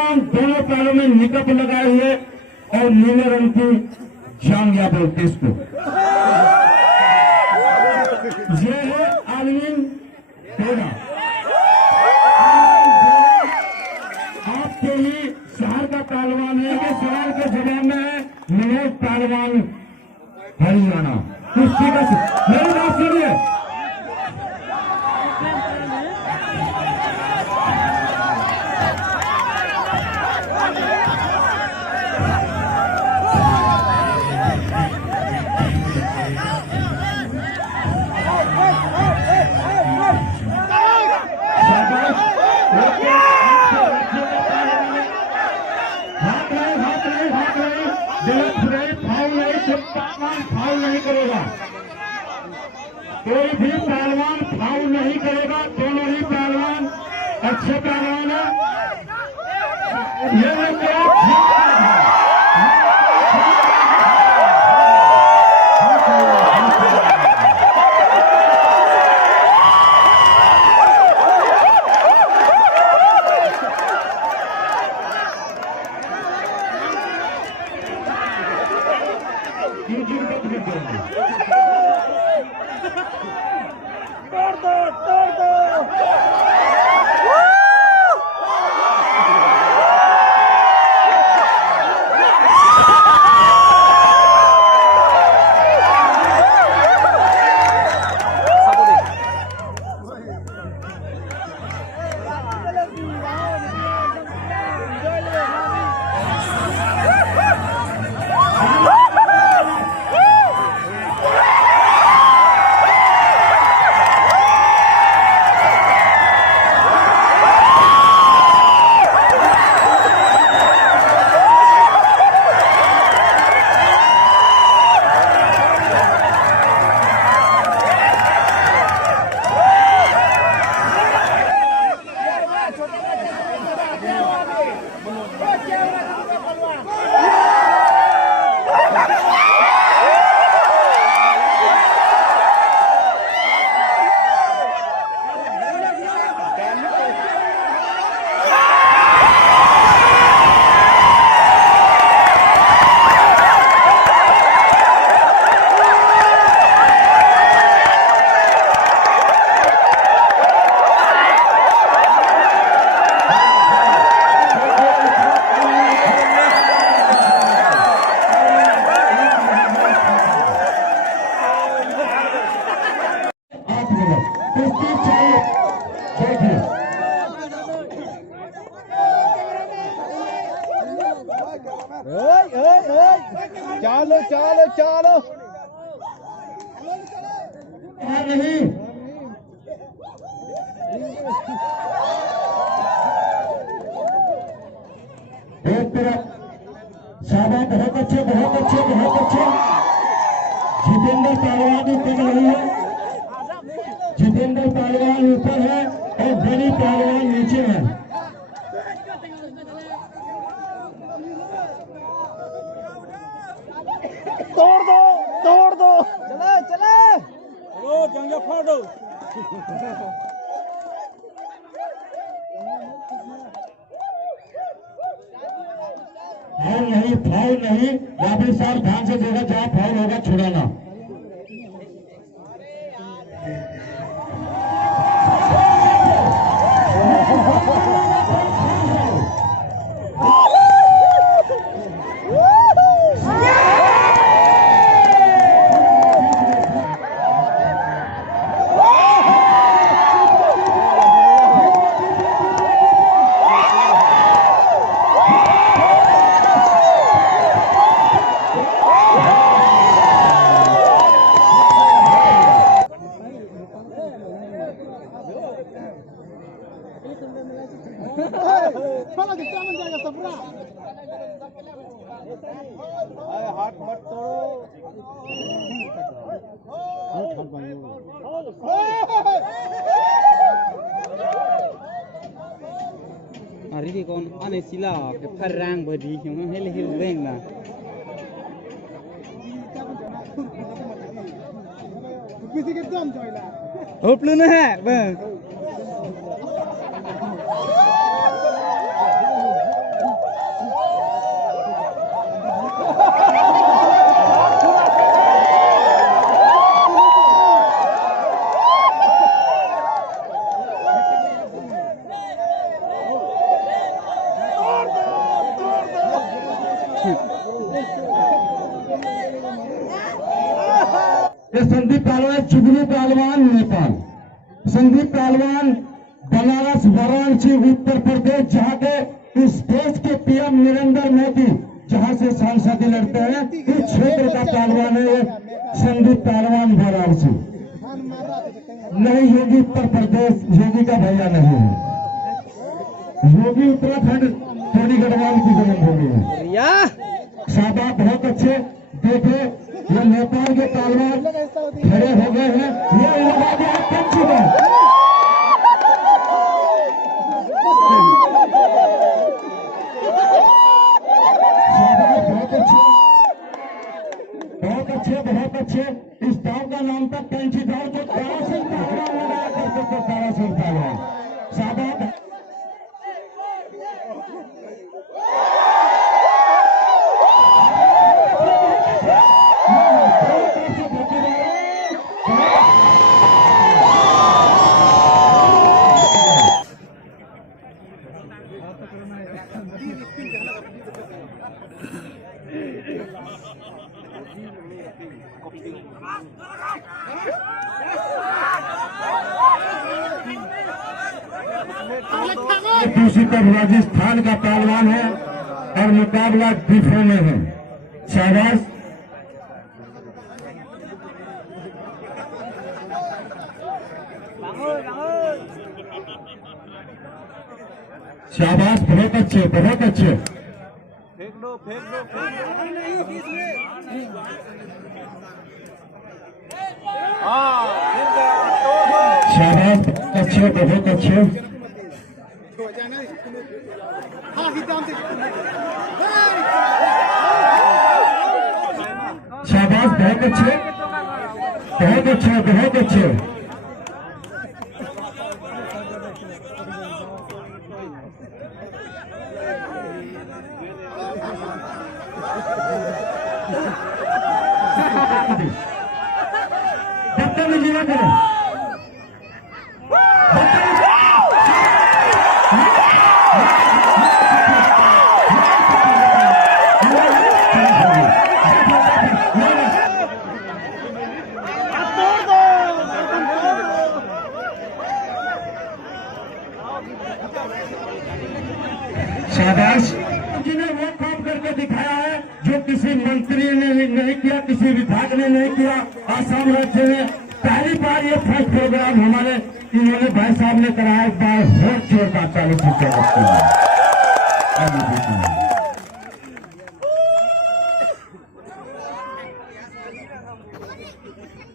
पहलवान दोनों पैरों में निकट लगाए हुए और नीले रंग की जांघिया बोलते इसको। ये है अरविंद डेरा। आपके ही शहर का पहलवान है, ये शहर के जवाब में है मनोज पहलवान हरियाणा। कुश्ती का मेरी बात सुनिए, फाउल नहीं करेगा, कोई भी पहलवान फाउल नहीं करेगा। दोनों ही पहलवान अच्छे पहलवान है। ये चलो चलो चलो नहीं एक तरफ शाबाश, बहुत अच्छे बहुत अच्छे बहुत अच्छे। जितेंद्र पहलवान ऊपर रही है, जितेंद्र पहलवान ऊपर है और गनी पहलवान नीचे है। तोड़ दो तोड़ दो, चले चले चलो जंगा फाड़ दो। फाउल नहीं फाउल नहीं, राबी साहब ध्यान से देखा, जहाँ फाउल होगा छुड़ाना। हाथ मत तोड़ो। Hari kon ane sila ke perang badi cuma hel hel reng na. किसी के दम जोइला Hoplu na hai bang. ये संदीप पहलवान चुगली पहलवान नेपाल, संदीप पहलवान बनारस वाराणसी उत्तर प्रदेश, जहाँ के इस देश के पीएम नरेंद्र मोदी जहाँ से सांसद लड़ते हैं इस क्षेत्र का पहलवान है ये संदीप पहलवान वाराणसी। नहीं, योगी उत्तर प्रदेश, योगी का भैया नहीं है, योगी उत्तराखंड थोड़ी गढ़वाल की जन्मभूमि है। शाबाश, बहुत अच्छे। देखे ये नेपाल के पहलवान खड़े हो गए हैं, ये लगा दिया कंची में। शाबाश, बहुत अच्छे, बहुत अच्छे, बहुत अच्छे। इस दाव का नाम था कंची दाव, जो तारासिंह पहलवान लगाया करते थे, तारासिंह पहलवान। शाबाश। दूसरी तरफ राजस्थान का पहलवान है और मुकाबला डिफो में है। शाबाश, शाबाश, बहुत अच्छे, बहुत अच्छे। फेंक दो, फेंक दो, फेंक दो। शाबाश, अच्छे, बहुत अच्छे। शाबाश, बहुत अच्छे, बहुत अच्छे, बहुत अच्छे। बदतमीजी ना करो। शाबाश, जिन्हें वो काम करके दिखाया है जो किसी मंत्री ने नहीं किया, किसी विधायक ने नहीं किया। आसाम राज्य में पहली बार ये फर्स्ट प्रोग्राम हमारे इन्होंने भाई साहब ने कराया। एक बार होट जोर का 40 रुपये।